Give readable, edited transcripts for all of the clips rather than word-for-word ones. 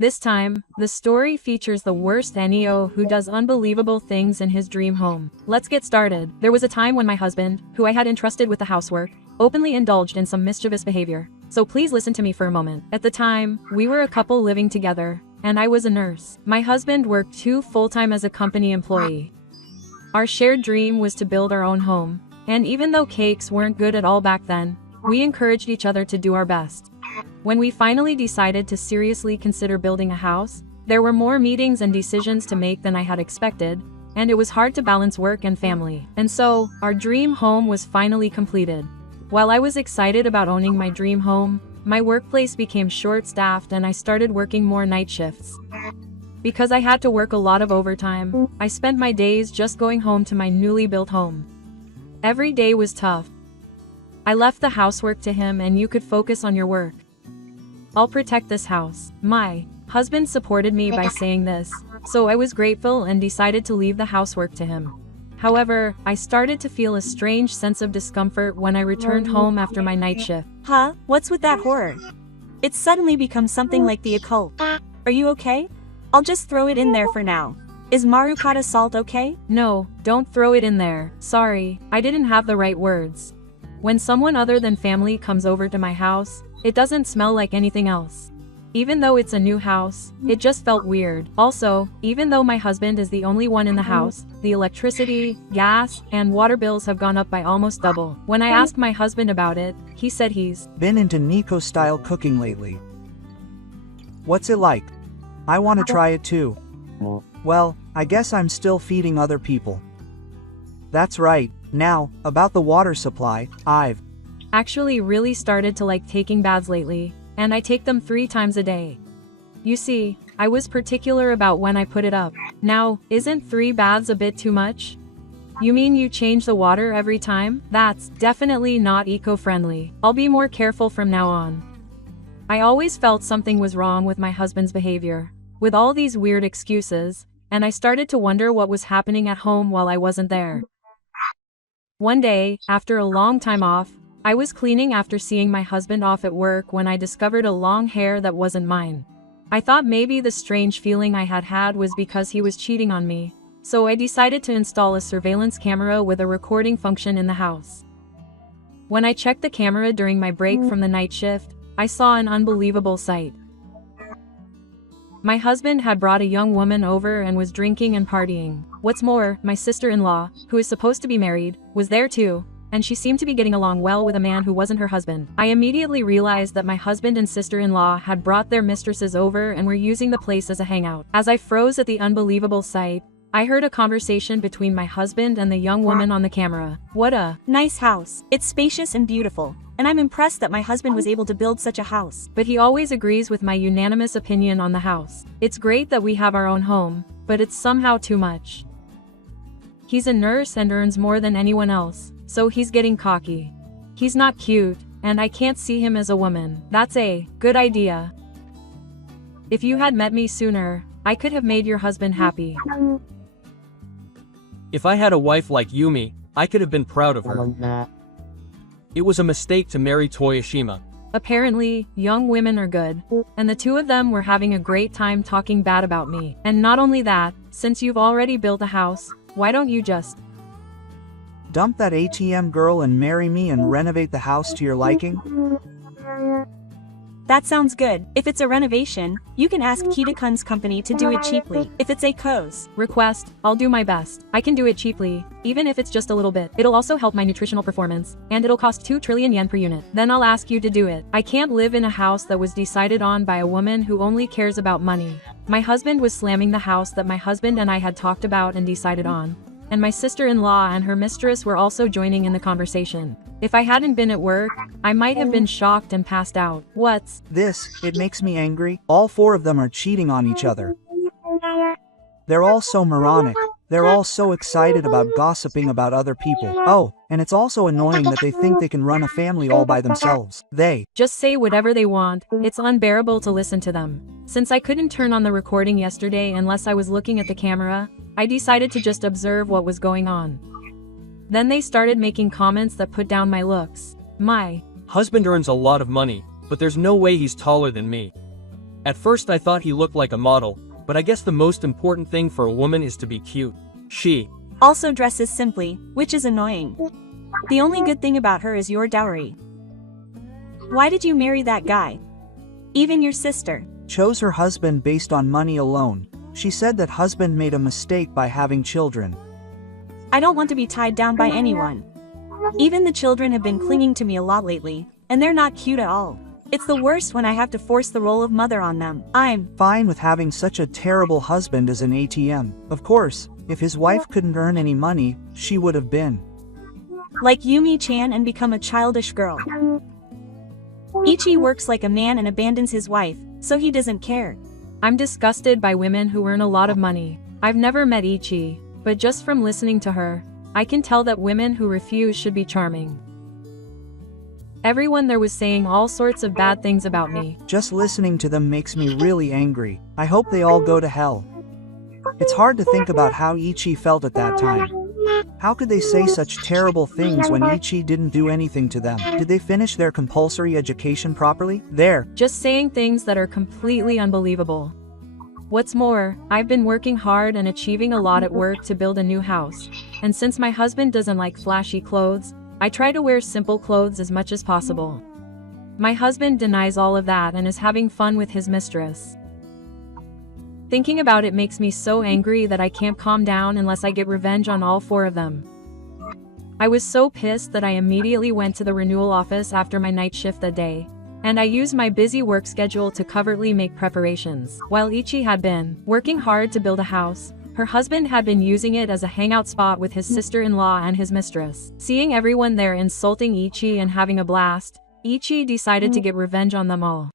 This time, the story features the worst NEO who does unbelievable things in his dream home. Let's get started. There was a time when my husband, who I had entrusted with the housework, openly indulged in some mischievous behavior. So please listen to me for a moment. At the time, we were a couple living together, and I was a nurse. My husband worked full-time as a company employee. Our shared dream was to build our own home, and even though cakes weren't good at all back then, we encouraged each other to do our best. When we finally decided to seriously consider building a house, there were more meetings and decisions to make than I had expected, and it was hard to balance work and family. And so, our dream home was finally completed. While I was excited about owning my dream home, my workplace became short-staffed and I started working more night shifts. Because I had to work a lot of overtime, I spent my days just going home to my newly built home. Every day was tough. I left the housework to him and you could focus on your work. I'll protect this house. My husband supported me by saying this, so I was grateful and decided to leave the housework to him. However, I started to feel a strange sense of discomfort when I returned home after my night shift. Huh? What's with that horror? It's suddenly become something like the occult. Are you okay? I'll just throw it in there for now. Is Marukata salt okay? No, don't throw it in there. Sorry, I didn't have the right words. When someone other than family comes over to my house, it doesn't smell like anything else. Even though it's a new house, it just felt weird. Also, even though my husband is the only one in the house, the electricity, gas, and water bills have gone up by almost double. When I asked my husband about it, he said he's been into Nico-style cooking lately. What's it like? I want to try it too. Well, I guess I'm still feeding other people. That's right. Now, about the water supply, I've actually really started to like taking baths lately, and I take them 3 times a day. You see, I was particular about when I put it up. Now, isn't 3 baths a bit too much? You mean you change the water every time? That's definitely not eco-friendly. I'll be more careful from now on. I always felt something was wrong with my husband's behavior, with all these weird excuses, and I started to wonder what was happening at home while I wasn't there. One day, after a long time off, I was cleaning after seeing my husband off at work when I discovered a long hair that wasn't mine. I thought maybe the strange feeling I had was because he was cheating on me, so I decided to install a surveillance camera with a recording function in the house. When I checked the camera during my break from the night shift, I saw an unbelievable sight. My husband had brought a young woman over and was drinking and partying. What's more, my sister-in-law, who is supposed to be married, was there too, and she seemed to be getting along well with a man who wasn't her husband. I immediately realized that my husband and sister-in-law had brought their mistresses over and were using the place as a hangout. As I froze at the unbelievable sight, I heard a conversation between my husband and the young woman on the camera. What a nice house. It's spacious and beautiful, and I'm impressed that my husband was able to build such a house. But he always agrees with my unanimous opinion on the house. It's great that we have our own home, but it's somehow too much. He's a nurse and earns more than anyone else, so he's getting cocky. He's not cute, and I can't see him as a woman. That's a good idea. If you had met me sooner, I could have made your husband happy. If I had a wife like Yumi, I could have been proud of her. It was a mistake to marry Toyoshima. Apparently, young women are good, and the two of them were having a great time talking bad about me. And not only that, since you've already built a house, why don't you just dump that ATM girl and marry me and renovate the house to your liking? That sounds good. If it's a renovation, you can ask Kita-kun's company to do it cheaply. If it's a Ko's request, I'll do my best. I can do it cheaply, even if it's just a little bit. It'll also help my nutritional performance, and it'll cost 2 trillion yen per unit. Then I'll ask you to do it. I can't live in a house that was decided on by a woman who only cares about money. My husband was slamming the house that my husband and I had talked about and decided on, and my sister-in-law and her mistress were also joining in the conversation. If I hadn't been at work, I might have been shocked and passed out. What's this? It makes me angry. All 4 of them are cheating on each other. They're all so moronic. They're all so excited about gossiping about other people. Oh, and it's also annoying that they think they can run a family all by themselves. They just say whatever they want. It's unbearable to listen to them. Since I couldn't turn on the recording yesterday unless I was looking at the camera, I decided to just observe what was going on. Then they started making comments that put down my looks. My husband earns a lot of money, but there's no way he's taller than me. At first I thought he looked like a model, but I guess the most important thing for a woman is to be cute. She also dresses simply, which is annoying. The only good thing about her is your dowry. Why did you marry that guy? Even your sister chose her husband based on money alone. She said that husband made a mistake by having children. I don't want to be tied down by anyone. Even the children have been clinging to me a lot lately, and they're not cute at all. It's the worst when I have to force the role of mother on them. I'm fine with having such a terrible husband as an ATM. Of course, if his wife couldn't earn any money, she would have been like Yumi-chan and become a childish girl. Ichi works like a man and abandons his wife, so he doesn't care. I'm disgusted by women who earn a lot of money. I've never met Ichi, but just from listening to her, I can tell that women who refuse should be charming. Everyone there was saying all sorts of bad things about me. Just listening to them makes me really angry. I hope they all go to hell. It's hard to think about how Ichi felt at that time. How could they say such terrible things when Ichi didn't do anything to them? Did they finish their compulsory education properly? They're just saying things that are completely unbelievable. What's more, I've been working hard and achieving a lot at work to build a new house. And since my husband doesn't like flashy clothes, I try to wear simple clothes as much as possible. My husband denies all of that and is having fun with his mistress. Thinking about it makes me so angry that I can't calm down unless I get revenge on all four of them. I was so pissed that I immediately went to the renewal office after my night shift that day, and I used my busy work schedule to covertly make preparations. While Ichi had been working hard to build a house, her husband had been using it as a hangout spot with his sister-in-law and his mistress. Seeing everyone there insulting Ichi and having a blast, Ichi decided to get revenge on them all.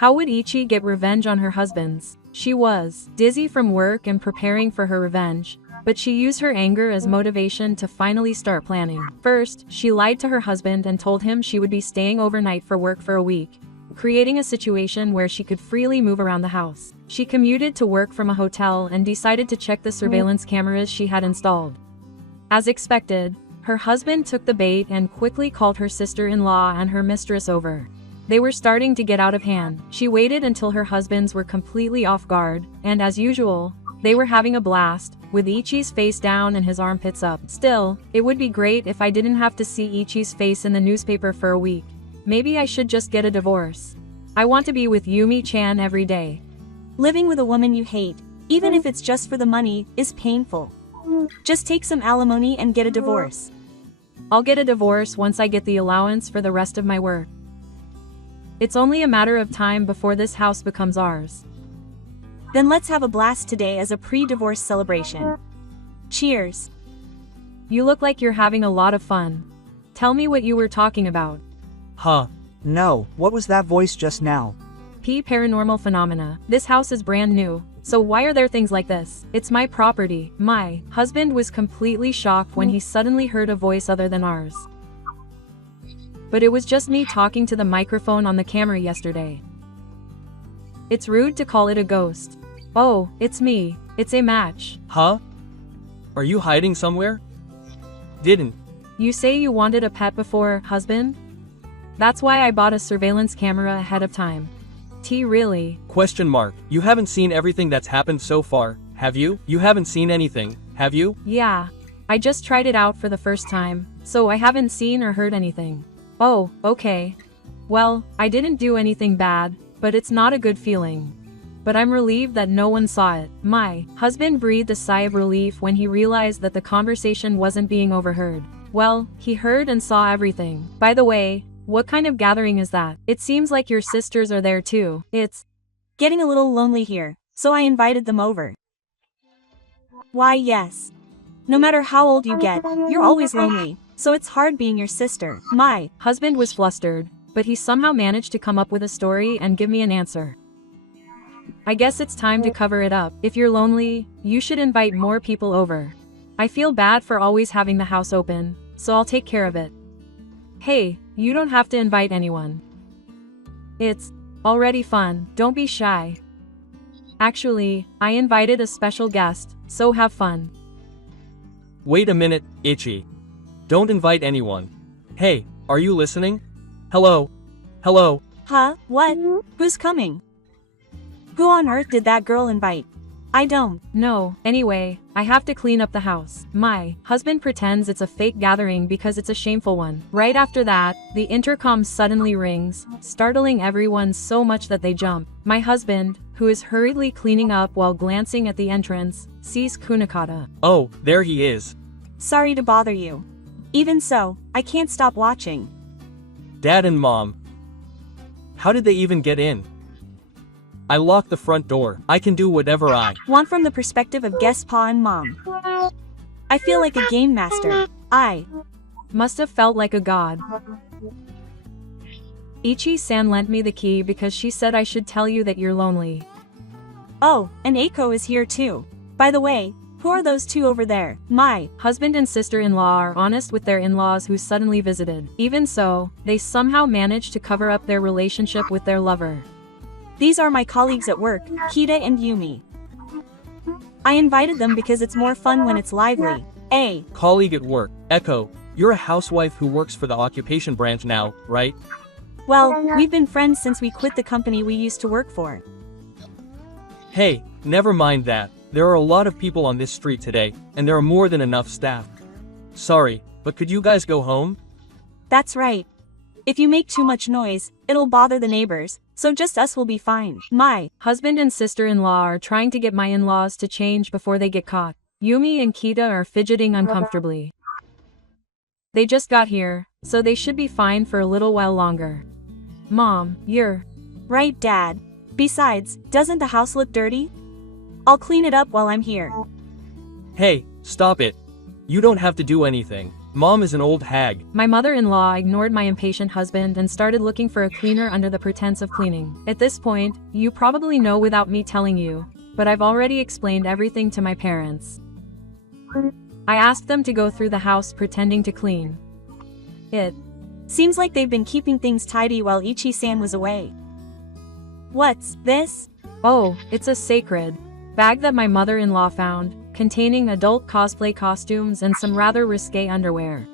How would Ichi get revenge on her husbands? She was dizzy from work and preparing for her revenge, but she used her anger as motivation to finally start planning. First, she lied to her husband and told him she would be staying overnight for work for a week, creating a situation where she could freely move around the house. She commuted to work from a hotel and decided to check the surveillance cameras she had installed. As expected, her husband took the bait and quickly called her sister-in-law and her mistress over. They were starting to get out of hand. She waited until her husbands were completely off guard, and as usual, they were having a blast, with Ichi's face down and his armpits up. Still, it would be great if I didn't have to see Ichi's face in the newspaper for a week. Maybe I should just get a divorce. I want to be with Yumi-chan every day. Living with a woman you hate, even if it's just for the money, is painful. Just take some alimony and get a divorce. I'll get a divorce once I get the allowance for the rest of my work. It's only a matter of time before this house becomes ours. Then let's have a blast today as a pre-divorce celebration. Cheers. You look like you're having a lot of fun. Tell me what you were talking about. Huh? No, what was that voice just now? Paranormal phenomena. This house is brand new, so why are there things like this? It's my property. My husband was completely shocked when he suddenly heard a voice other than ours. But it was just me talking to the microphone on the camera yesterday. It's rude to call it a ghost. Oh, it's me. It's a match. Huh? Are you hiding somewhere? Didn't you say you wanted a pet before, husband? That's why I bought a surveillance camera ahead of time. Really? Question mark. You haven't seen everything that's happened so far, have you? You haven't seen anything, have you? Yeah. I just tried it out for the first time, so I haven't seen or heard anything. Oh, okay. Well, I didn't do anything bad, but it's not a good feeling. But I'm relieved that no one saw it. My husband breathed a sigh of relief when he realized that the conversation wasn't being overheard. Well, he heard and saw everything. By the way, what kind of gathering is that? It seems like your sisters are there too. It's getting a little lonely here, so I invited them over. Why, yes. No matter how old you get, you're always lonely, so it's hard being your sister. My husband was flustered, but he somehow managed to come up with a story and give me an answer. I guess it's time to cover it up. If you're lonely, you should invite more people over. I feel bad for always having the house open, so I'll take care of it. Hey, you don't have to invite anyone. It's already fun, don't be shy. Actually, I invited a special guest, so have fun. Wait a minute, Ichi. Don't invite anyone. Hey, are you listening? Hello? Hello? Huh? What? Who's coming? Who on earth did that girl invite? I don't. No, anyway, I have to clean up the house. My husband pretends it's a fake gathering because it's a shameful one. Right after that, the intercom suddenly rings, startling everyone so much that they jump. My husband, who is hurriedly cleaning up while glancing at the entrance, sees Kunakata. Oh, there he is. Sorry to bother you. Even so, I can't stop watching. Dad and Mom. How did they even get in? I locked the front door. I can do whatever I Want from the perspective of guest Pa and Mom. I feel like a game master. I Must have felt like a god. Ichi-san lent me the key because she said I should tell you that you're lonely. Oh, and Eiko is here too. By the way, who are those two over there? My Husband and sister-in-law are honest with their in-laws who suddenly visited. Even so, they somehow managed to cover up their relationship with their lover. These are my colleagues at work, Kita and Yumi. I invited them because it's more fun when it's lively. A colleague at work. Echo, you're a housewife who works for the occupation branch now, right? Well, we've been friends since we quit the company we used to work for. Hey, never mind that. There are a lot of people on this street today, and there are more than enough staff. Sorry, but could you guys go home? That's right. If you make too much noise, it'll bother the neighbors, so just us will be fine. My Husband and sister-in-law are trying to get my in-laws to change before they get caught. Yumi and Kita are fidgeting uncomfortably. They just got here, so they should be fine for a little while longer. Mom, you're right, Dad. Besides, doesn't the house look dirty? I'll clean it up while I'm here. Hey, stop it. You don't have to do anything. Mom is an old hag. My mother-in-law ignored my impatient husband and started looking for a cleaner under the pretense of cleaning. At this point, you probably know without me telling you, but I've already explained everything to my parents. I asked them to go through the house pretending to clean. It seems like they've been keeping things tidy while Ichi-san was away. What's this? Oh, it's a sacred bag that my mother-in-law found, containing adult cosplay costumes and some rather risque underwear.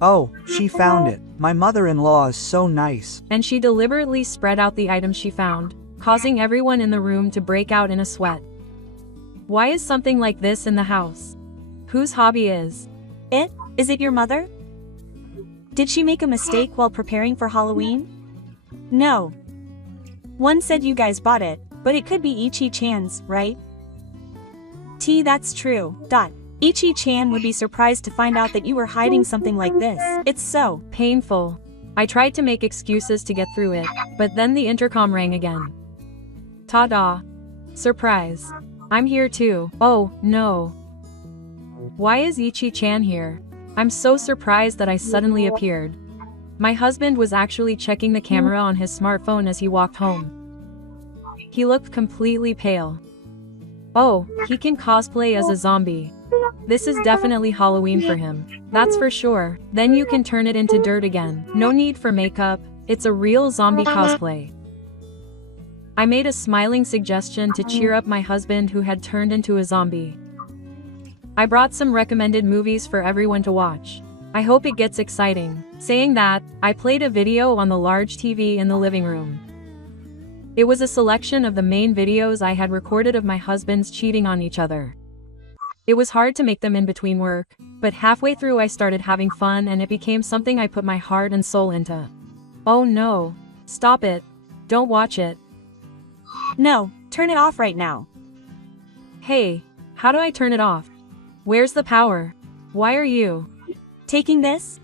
Oh, she found it. My mother-in-law is so nice. And she deliberately spread out the items she found, causing everyone in the room to break out in a sweat. Why is something like this in the house? Whose hobby is it? Is it your mother? Did she make a mistake while preparing for Halloween? No. One said you guys bought it, but it could be Ichi-chan's, right? That's true. Ichi-chan would be surprised to find out that you were hiding something like this. It's so painful. I tried to make excuses to get through it, but then the intercom rang again. Ta-da. Surprise. I'm here too. Oh, no. Why is Ichi-chan here? I'm so surprised that I suddenly appeared. My husband was actually checking the camera on his smartphone as he walked home. He looked completely pale. Oh, he can cosplay as a zombie. This is definitely Halloween for him. That's for sure. Then you can turn it into dirt again. No need for makeup. It's a real zombie cosplay. I made a smiling suggestion to cheer up my husband who had turned into a zombie. I brought some recommended movies for everyone to watch. I hope it gets exciting. Saying that, I played a video on the large TV in the living room. It was a selection of the main videos I had recorded of my husbands cheating on each other. It was hard to make them in between work, but halfway through I started having fun and it became something I put my heart and soul into. Oh no. Stop it. Don't watch it. No, turn it off right now. Hey, how do I turn it off? Where's the power? Why are you taking this?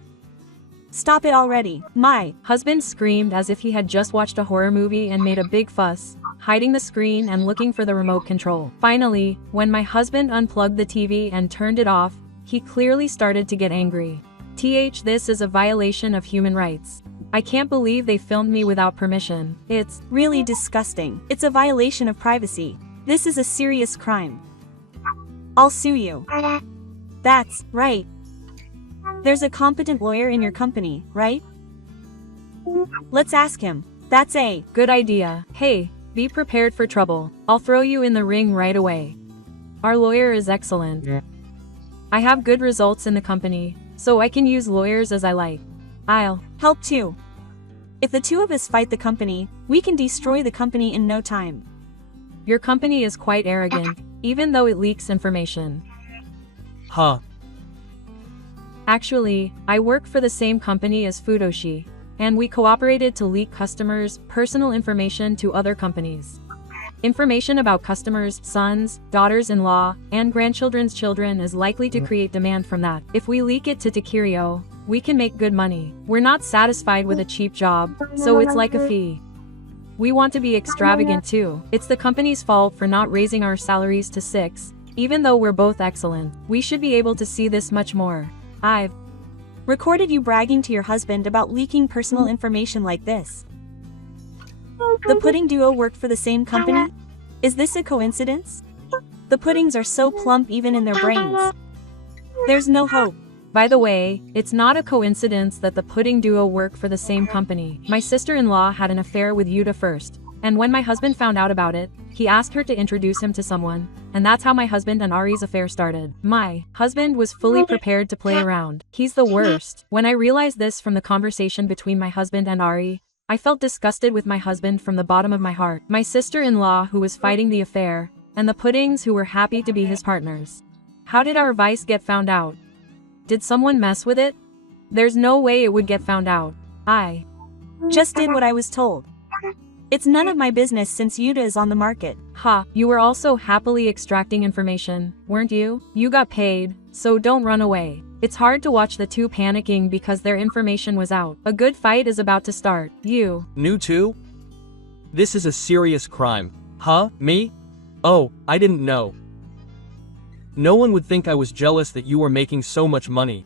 Stop it already. My husband screamed as if he had just watched a horror movie and made a big fuss, hiding the screen and looking for the remote control. Finally, when my husband unplugged the TV and turned it off, he clearly started to get angry. This is a violation of human rights. I can't believe they filmed me without permission. It's really disgusting. It's a violation of privacy. This is a serious crime. I'll sue you. That's right. There's a competent lawyer in your company, right? Let's ask him. That's a good idea. Hey, be prepared for trouble. I'll throw you in the ring right away. Our lawyer is excellent. I have good results in the company, so I can use lawyers as I like. I'll help too. If the two of us fight the company, we can destroy the company in no time. Your company is quite arrogant, even though it leaks information. Huh. Actually, I work for the same company as Fudoshi, and we cooperated to leak customers' personal information to other companies. Information about customers' sons, daughters-in-law, and grandchildren's children is likely to create demand from that. If we leak it to Takirio, we can make good money. We're not satisfied with a cheap job, so it's like a fee. We want to be extravagant too. It's the company's fault for not raising our salaries to 6, even though we're both excellent. We should be able to see this much more. I've recorded you bragging to your husband about leaking personal information like this. The pudding duo worked for the same company? Is this a coincidence? The puddings are so plump even in their brains. There's no hope. By the way, it's not a coincidence that the pudding duo work for the same company. My sister-in-law had an affair with Yuta first, and when my husband found out about it, he asked her to introduce him to someone, and that's how my husband and Ari's affair started. My husband was fully prepared to play around. He's the worst. When I realized this from the conversation between my husband and Ari, I felt disgusted with my husband from the bottom of my heart. My sister-in-law who was fighting the affair, and the puddings who were happy to be his partners. How did our vice get found out? Did someone mess with it? There's no way it would get found out. I just did what I was told. It's none of my business since Yuta is on the market. Ha, you were also happily extracting information, weren't you? You got paid, so don't run away. It's hard to watch the two panicking because their information was out. A good fight is about to start. You New too? This is a serious crime. Huh? Me? Oh, I didn't know. No one would think I was jealous that you were making so much money.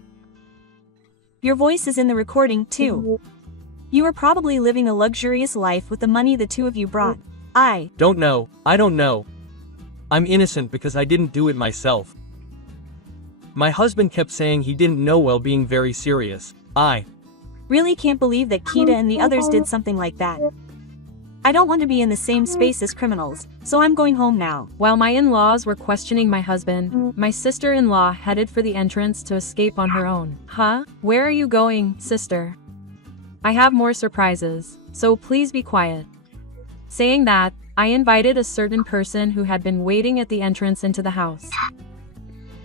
Your voice is in the recording too. You were probably living a luxurious life with the money the two of you brought. I don't know. I don't know. I'm innocent because I didn't do it myself. My husband kept saying he didn't know while being very serious. I really can't believe that Kita and the others did something like that. I don't want to be in the same space as criminals, so I'm going home now. While my in-laws were questioning my husband, my sister-in-law headed for the entrance to escape on her own. Huh? Where are you going, sister? I have more surprises, so please be quiet. Saying that, I invited a certain person who had been waiting at the entrance into the house.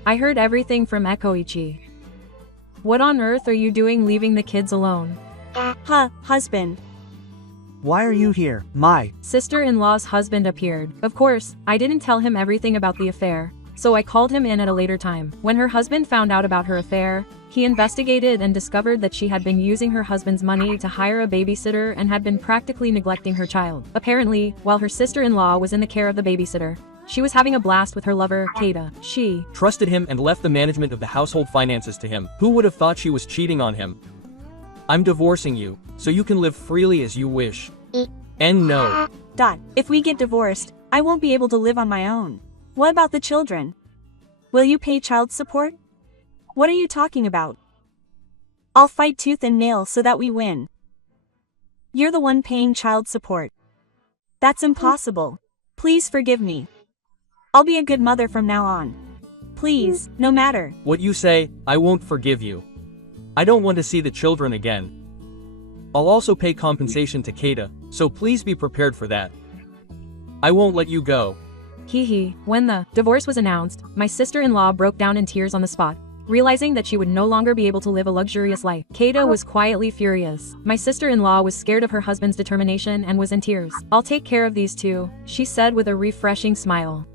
I heard everything from Ekoichi. What on earth are you doing leaving the kids alone? Husband. Why are you here, my sister-in-law's husband appeared. Of course, I didn't tell him everything about the affair, so I called him in at a later time. When her husband found out about her affair, he investigated and discovered that she had been using her husband's money to hire a babysitter and had been practically neglecting her child. Apparently, while her sister-in-law was in the care of the babysitter, she was having a blast with her lover, Keita. She trusted him and left the management of the household finances to him. Who would have thought she was cheating on him? I'm divorcing you, so you can live freely as you wish. And no. If we get divorced, I won't be able to live on my own. What about the children? Will you pay child support? What are you talking about? I'll fight tooth and nail so that we win. You're the one paying child support. That's impossible. Please forgive me. I'll be a good mother from now on. Please, no matter what you say, I won't forgive you. I don't want to see the children again. I'll also pay compensation to Keita, so please be prepared for that. I won't let you go. When the divorce was announced, my sister-in-law broke down in tears on the spot, realizing that she would no longer be able to live a luxurious life. Keita was quietly furious. My sister-in-law was scared of her husband's determination and was in tears. I'll take care of these two, she said with a refreshing smile.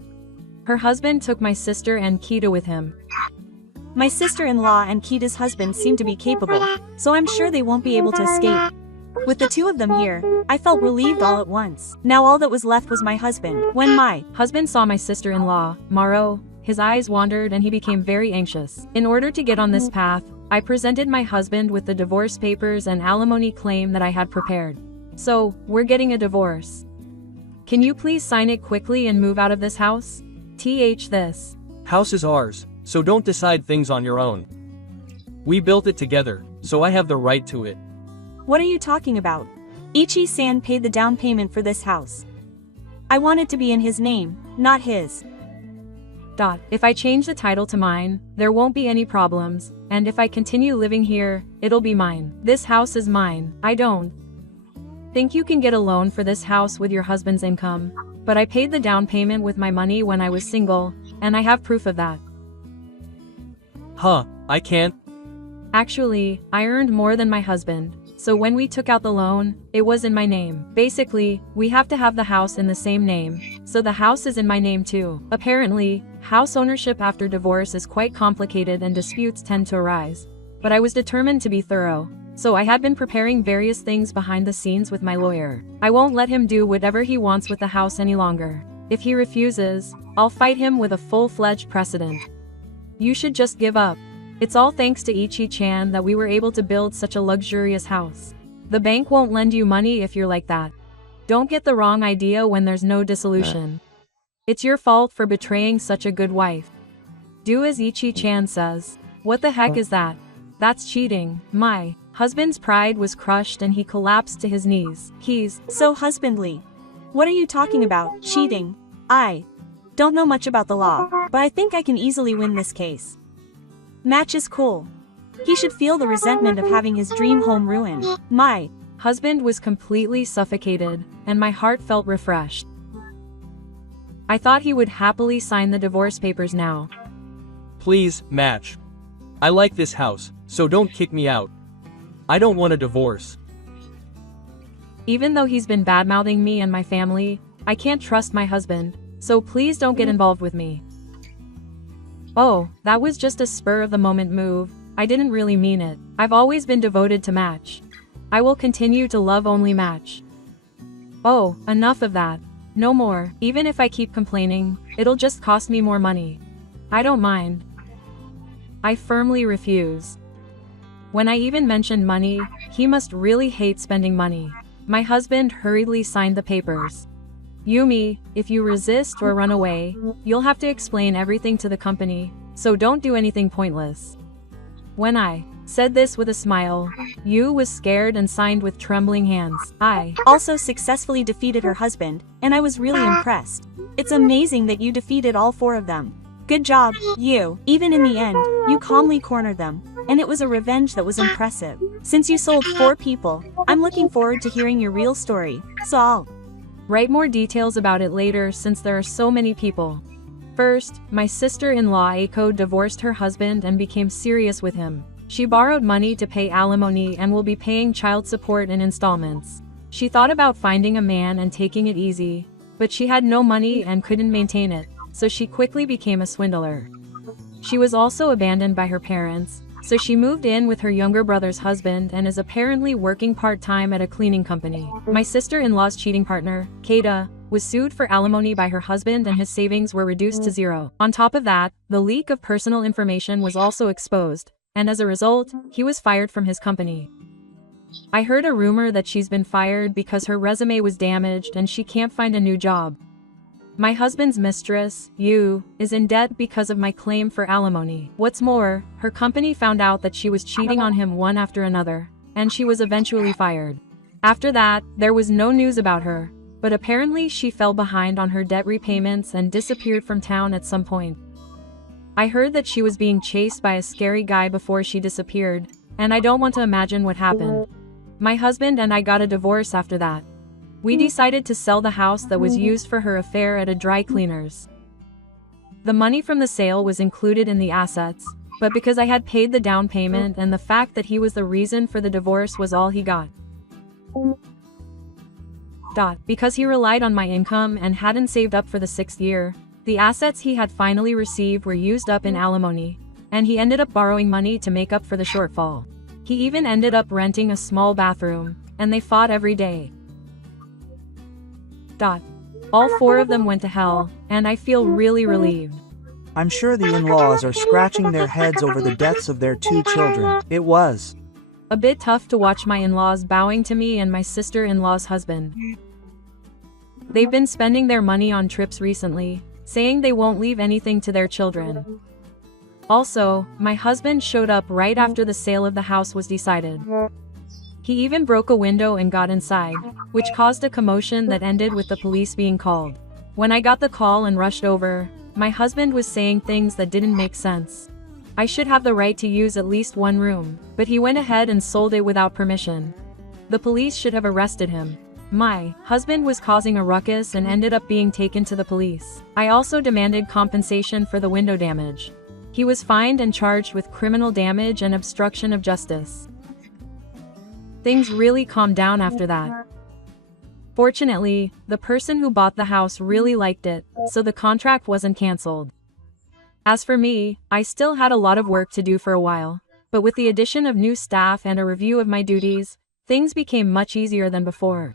Her husband took my sister and Keita with him. My sister-in-law and Keita's husband seem to be capable, so I'm sure they won't be able to escape. With the two of them here, I felt relieved all at once. Now all that was left was my husband. When my husband saw my sister-in-law, Maro, his eyes wandered and he became very anxious. In order to get on this path, I presented my husband with the divorce papers and alimony claim that I had prepared. So, we're getting a divorce. Can you please sign it quickly and move out of this house? This house is ours, so don't decide things on your own. We built it together, so I have the right to it. What are you talking about? Ichi-san paid the down payment for this house. I want it to be in his name, not his. If I change the title to mine, there won't be any problems, and if I continue living here, it'll be mine. This house is mine. I don't think you can get a loan for this house with your husband's income, but I paid the down payment with my money when I was single, and I have proof of that. Huh, I can't. Actually, I earned more than my husband, so when we took out the loan, it was in my name. Basically, we have to have the house in the same name, so the house is in my name too. Apparently, house ownership after divorce is quite complicated and disputes tend to arise. But I was determined to be thorough, so I had been preparing various things behind the scenes with my lawyer. I won't let him do whatever he wants with the house any longer. If he refuses, I'll fight him with a full-fledged precedent. You should just give up. It's all thanks to 2ch that we were able to build such a luxurious house. The bank won't lend you money if you're like that. Don't get the wrong idea when there's no dissolution. It's your fault for betraying such a good wife. Do as 2ch says. What the heck is that? That's cheating. My husband's pride was crushed and he collapsed to his knees. He's So husbandly. What are you talking about? Cheating? I don't know much about the law, but I think I can easily win this case. Match is cool. He should feel the resentment of having his dream home ruined. My husband was completely suffocated, and my heart felt refreshed. I thought he would happily sign the divorce papers now. Please, Match. I like this house, so don't kick me out. I don't want a divorce. Even though he's been badmouthing me and my family, I can't trust my husband, so please don't get involved with me. Oh, that was just a spur-of-the-moment move. I didn't really mean it. I've always been devoted to Match. I will continue to love only Match. Oh, enough of that. No more. Even if I keep complaining, it'll just cost me more money. I don't mind. I firmly refuse. When I even mentioned money, he must really hate spending money. My husband hurriedly signed the papers. Yumi, if you resist or run away, you'll have to explain everything to the company, so don't do anything pointless. When I said this with a smile, Yu was scared and signed with trembling hands. I also successfully defeated her husband, and I was really impressed. It's amazing that you defeated all 4 of them. Good job, you. Even in the end, you calmly cornered them, and it was a revenge that was impressive. Since you sold 4 people, I'm looking forward to hearing your real story, so I'll write more details about it later since there are so many people. First, my sister-in-law Aiko divorced her husband and became serious with him. She borrowed money to pay alimony and will be paying child support in installments. She thought about finding a man and taking it easy, but she had no money and couldn't maintain it, so she quickly became a swindler. She was also abandoned by her parents, so she moved in with her younger brother's husband and is apparently working part-time at a cleaning company. My sister-in-law's cheating partner, Keita, was sued for alimony by her husband and his savings were reduced to 0. On top of that, the leak of personal information was also exposed, and as a result, he was fired from his company. I heard a rumor that she's been fired because her resume was damaged and she can't find a new job. My husband's mistress, Yu, is in debt because of my claim for alimony. What's more, her company found out that she was cheating on him one after another, and she was eventually fired. After that, there was no news about her, but apparently she fell behind on her debt repayments and disappeared from town at some point. I heard that she was being chased by a scary guy before she disappeared, and I don't want to imagine what happened. My husband and I got a divorce after that. We decided to sell the house that was used for her affair at a dry cleaner's. The money from the sale was included in the assets, but because I had paid the down payment and the fact that he was the reason for the divorce was all he got. Because he relied on my income and hadn't saved up for the 6th year, the assets he had finally received were used up in alimony, and he ended up borrowing money to make up for the shortfall. He even ended up renting a small bathroom, and they fought every day. All 4 of them went to hell, and I feel really relieved. I'm sure the in-laws are scratching their heads over the deaths of their 2 children. It was a bit tough to watch my in-laws bowing to me and my sister-in-law's husband. They've been spending their money on trips recently, saying they won't leave anything to their children. Also, my husband showed up right after the sale of the house was decided. He even broke a window and got inside, which caused a commotion that ended with the police being called. When I got the call and rushed over, my husband was saying things that didn't make sense. I should have the right to use at least 1 room, but he went ahead and sold it without permission. The police should have arrested him. My husband was causing a ruckus and ended up being taken to the police. I also demanded compensation for the window damage. He was fined and charged with criminal damage and obstruction of justice. Things really calmed down after that. Fortunately, the person who bought the house really liked it, so the contract wasn't cancelled. As for me, I still had a lot of work to do for a while, but with the addition of new staff and a review of my duties, things became much easier than before.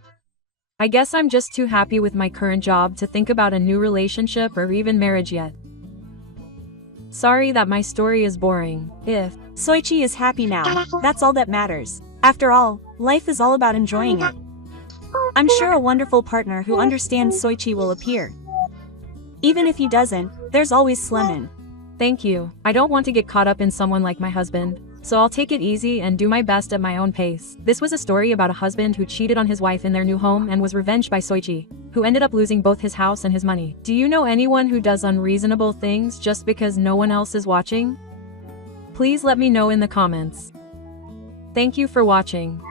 I guess I'm just too happy with my current job to think about a new relationship or even marriage yet. Sorry that my story is boring. If Soichi is happy now, that's all that matters. After all, life is all about enjoying it. I'm sure a wonderful partner who understands Soichi will appear. Even if he doesn't, there's always Slemon. Thank you. I don't want to get caught up in someone like my husband, so I'll take it easy and do my best at my own pace. This was a story about a husband who cheated on his wife in their new home and was revenged by Soichi, who ended up losing both his house and his money. Do you know anyone who does unreasonable things just because no one else is watching? Please let me know in the comments. Thank you for watching.